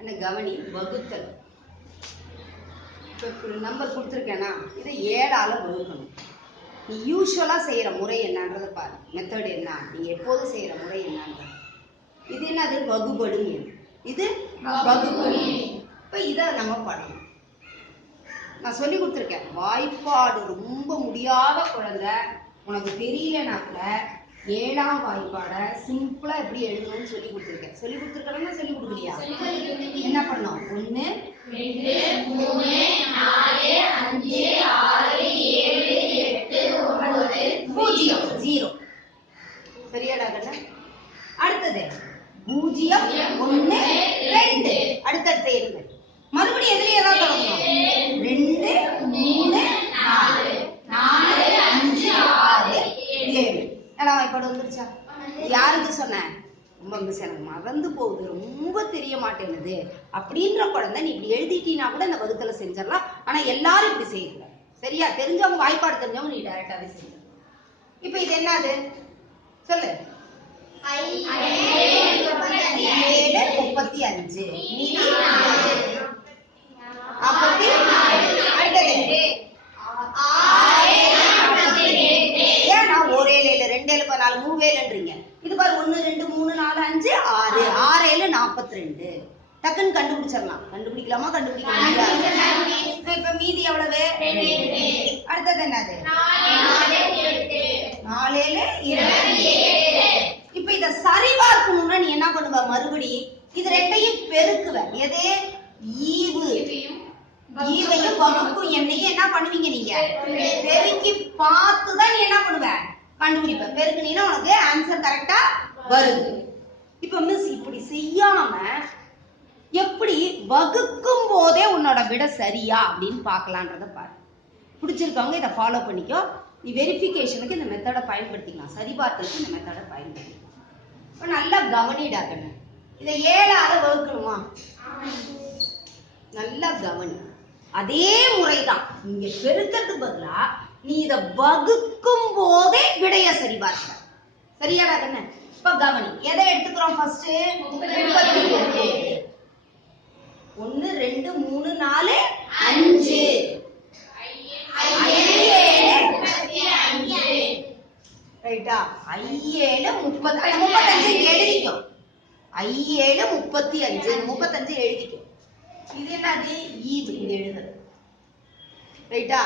என்ன கவனி, வகுத்தல். இப்போ நம்பர் கொடுத்துருக்கேன்னா இதை 7ஆல வகுக்கணும். நீ யூஸ்வலாக செய்கிற முறை என்னன்றதை பாரு. மெத்தட் என்ன, நீங்கள் எப்போதும் செய்கிற முறை என்னன்றது. இது என்னது, வகுபடும் எண். இது வகுபடும் எண். இப்போ இதை நம்ம பண்ணணும். நான் சொல்லி கொடுத்துருக்கேன். வாய்ப்பாடு ரொம்ப முடியாத குழந்தை, உனக்கு தெரியலனா கூட 7ஆம் வாய்ப்பாடை சிம்பிளா எப்படி எழுதணும்னு சொல்லி கொடுத்துருக்கேன். சொல்லி கொடுத்துருக்கேன்னா சொல்லி கொடுக்கலையா? என்ன பண்ணோம்? 1 2 3 4 5 6 7 8 9 0. சரியாடா கண்ணா? அடுத்தது 0 1 2. அடுத்தடுத்த எண்கள் மறுபடியும் எதுலயே தான் தொடங்கணும். 2 3 4 4 5 6 7. எல்லாம் வாய்ப்பாடு வந்துருச்சா? யாருக்கு சொன்னேன்? ரொம்ப மிஸ் எனக்கு மறந்து போகுது, ரொம்ப தெரிய மாட்டேங்குது அப்படின்ற குழந்தை நீ இப்படி எழுதிட்டீனா கூட இந்த வகுத்தலை செஞ்சிடலாம். ஆனா எல்லாரும் இப்படி செய்யக்கூடாது. சரியா? தெரிஞ்சவங்க, வாய்ப்பாடு தெரிஞ்சவங்க நீ டைரக்டாவே செஞ்சிடலாம். இப்ப இது என்னது சொல்லு. 7 35 மீதி 44. ஏன்னா ஒரு 7 2 7 14 3 7ன்றீங்க. இது பாரு 1 2 3 4 5 6 6 7 42. டக்குன்னு கண்டுபிடிச்சிடலாம். கண்டுபிடிக்கலாமா? கண்டுபிடிக்க முடியாது. இப்ப மீதி எவ்வளவு? 2. அடுத்தது என்னது? 4 7 27. இப்ப இத சரி பார்க்கணும்னா நீ என்ன பண்ணுவ? மறுபடி இது ரெண்டையும் பெருக்குவ. எது? ஈவையும் வகுப்பும் எண்ணையும் என்ன பண்ணுவீங்க? நீங்க பெருக்கி பார்த்துதான் நீ என்ன பண்ணுவ? கண்டுபிடிப்ப. பெருக்குனீங்கன்னா உனக்கு ஆன்சர் கரெக்டா வருது. இப்ப மிஸ் இப்படி செய்யாம எப்படி வகுக்கும் போதே உன்னோட விட சரியா அப்படின்னு பார்க்கலான்றத பாரு. பிடிச்சிருக்கவங்க இதை ஃபாலோ பண்ணிக்கோ. நீ வெரிஃபிகேஷனுக்கு இந்த மெத்தடை பயன்படுத்திக்கலாம். சரிபார்த்தலுக்கு இந்த மெத்தடை பயன்படுத்திக்கலாம். இப்போ நல்லா கவனிடாக்கணும். இதை 7ஆல வகுக்கணுமா? நல்லா கவனி. அதே முறைதான் இங்க பெருக்கிறதுக்கு பதிலா நீ இத வகுக்கும் போதே விடைய சரிபார்க்க. சரியாடா கண்ணு? இப்ப கவனி. எதை எடுத்துக்கிறோம்? ஃபர்ஸ்ட் 38. 1 2 3 4 5 ரைட்டா? 7 35 எழுதிக்கோ. 7 35 35 எழுதிக்கோ. இது என்னது? ஈவு. இது எழுதுறது ரைட்டா?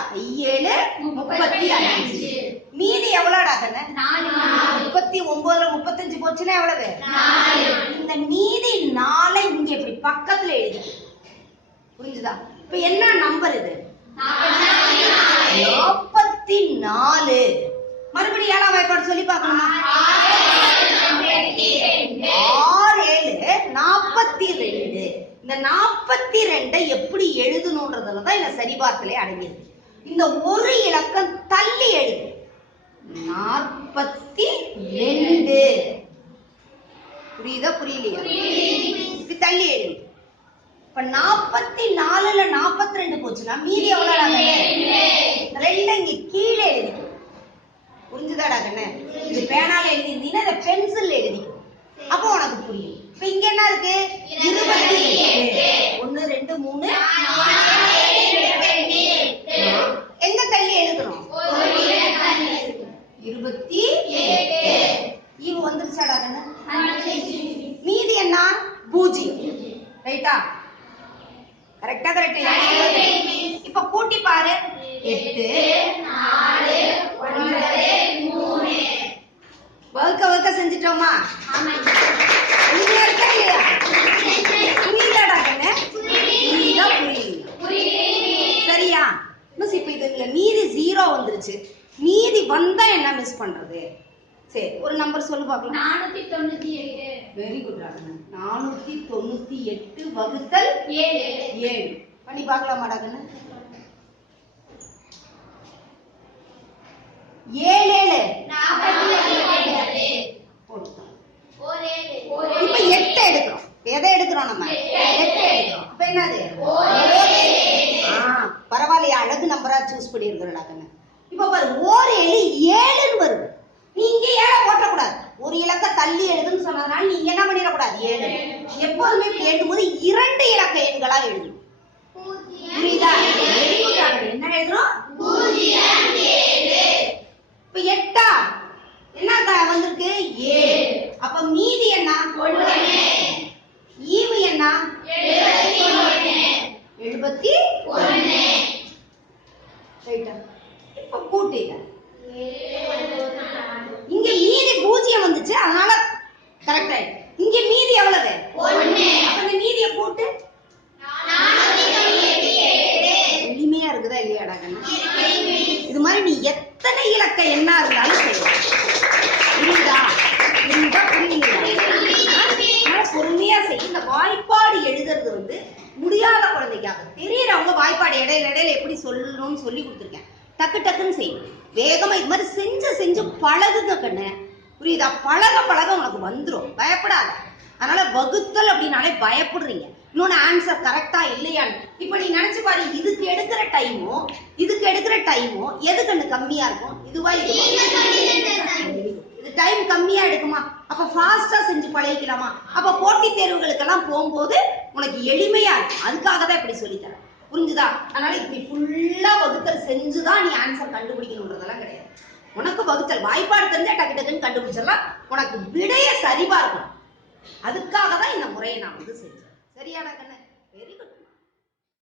7 35. மீதி எவ்வளோடா கண்ணு? 39ல 35 போச்சுன்னா எவ்வளவு? 4. இந்த மீதி 4 இங்க இப்படி பக்கத்துல எழுதி. புரிஞ்சுதா? இப்ப என்ன நம்பர் இது? 44. மறுபடியும் 7ஆம் வாய்ப்பாடு சொல்லி பார்க்கணுமா? 6 7 42. இந்த 42 எப்படி எழுதணும்ன்றதுலதான் இந்த சரிபார்த்தலே அடங்கியது. இந்த ஒரு இலக்கம் தள்ளி எழுது. 42. புரியுதா? புரியலையா? இப்படி தள்ளி எழுது. இப்ப 44ல 42 போச்சுன்னா மீதி எவ்வளவு? 2 இங்க கீழே எழுதிக்கும். புரிஞ்சுதாடா கண்ணு? இது பேனால எழுதிருந்தீங்கன்னா இதை பென்சில் எழுதிக்கும். அப்போ உனக்கு புரியும். இப்ப இங்க என்ன இருக்கு? 27. 1 2 3 எங்க தள்ளி எழுதணும்? 28. இது வந்துருச்சாடா கண்ணு? மீதி என்ன? 0. ரைட்டா? கரெக்டா? கரெக்டா? இப்ப கூட்டி பாரு. 8 4 9 3. வகுக்க செஞ்சிட்டோமா? புரியுதாடா கண்ணு? சரியா மிஸ்? இப்ப இதுல மீதி 0 வந்துருச்சு. மீதி வந்தா என்ன மிஸ் பண்றது? சரி, ஒரு நம்பர் சொல்லு பார்க்கலாம். 498. Very good ராகண்ணா. 498 வகுத்தல் 7 பண்ணி பார்க்கலாமாடா கண்ணு? 7 7 போட்டோம். இப்ப 8 எடுக்கிறோம். எதை எடுக்கிறோம்? நம்ம 8 எடுக்கிறோம். இப்ப என்னது? பரவாயில்லையா? அழகு நம்பரா சூஸ் பண்ணிருக்கிறடா கண்ணு. இப்ப பாரு, ஓர் 7 வருது. நீங்க 7 போட்டக்கூடாது. ஒரு இலக்க தள்ளி எழுதுன்னு சொன்னதுனால நீங்க என்ன பண்ணிடக்கூடாது? 7. எப்ப எப்போதுமே எழுதும்போது 2 இலக்க எண்களா எழுதணும். புரியுதா? என்ன எழுதுறோம்? இப்ப 8 என்ன வந்திருக்கு? 7. அப்ப மீதி என்ன? 1. ஈவு என்ன? 71. ரைட்டா? இப்ப கூட்டிங்க. இங்க மீதி 0 வந்துச்சு, அதனால கரெக்ட் ஆயிடுச்சு. இங்க மீதி எவ்வளவு? 1. அப்ப இந்த மீதியை கூட்டு. எளிமையா இருக்குதா இல்லையாடா கண்ணு? இது மாதிரி நீ எத்தனை இலக்க எண்ணா இருந்தாலும் செய்யலாம். புரியுதா? பொறுமையா செய்ய. இந்த வாய்ப்பாடு எழுதுறது வந்து முடியாத குழந்தைக்காக. தெரியறவங்க வாய்ப்பாடு இடையில இடையில எப்படி சொல்லணும்னு சொல்லி கொடுத்துருக்கேன். டக்கு டக்குன்னு செய்யும். வேகமா இது மாதிரி செஞ்சு பழகுங்க கண்ணு. புரியுதா? பழக பழக உனக்கு வந்துடும். பயப்படாத. அதனால வகுத்தல் அப்படின்னாலே பயப்படுறீங்க. இன்னொன்னு ஆன்சர் கரெக்டா இல்லையான்னு. இப்ப நீ நினைச்சு பாரு, இதுக்கு எடுக்கிற டைமும் எது கண்ணு கம்மியா இருக்கும்? இதுவா? இது டைம் கம்மியா எடுக்குமா? அப்ப ஃபாஸ்டா செஞ்சு பழகிக்கலாமா? அப்ப போட்டி தேர்வுகளுக்கெல்லாம் போகும்போது உனக்கு எளிமையா இருக்கும். அதுக்காக தான் இப்படி சொல்லித்தரேன். புரிஞ்சுதா? அதனால இப்படி ஃபுல்லா வகுத்தல் செஞ்சுதான் நீ ஆன்சர் கண்டுபிடிக்கணும்ன்றதெல்லாம் கிடையாது. உனக்கு வகுத்தல் வாய்ப்பாடு தெரிஞ்சா டக்கு டக்குன்னு கண்டுபிடிச்சிடலாம். உனக்கு விடைய சரிபா இருக்கணும். அதுக்காக தான் இந்த முறையை நான் வந்து செஞ்சேன். சரியாடா கண்ணு? Very good.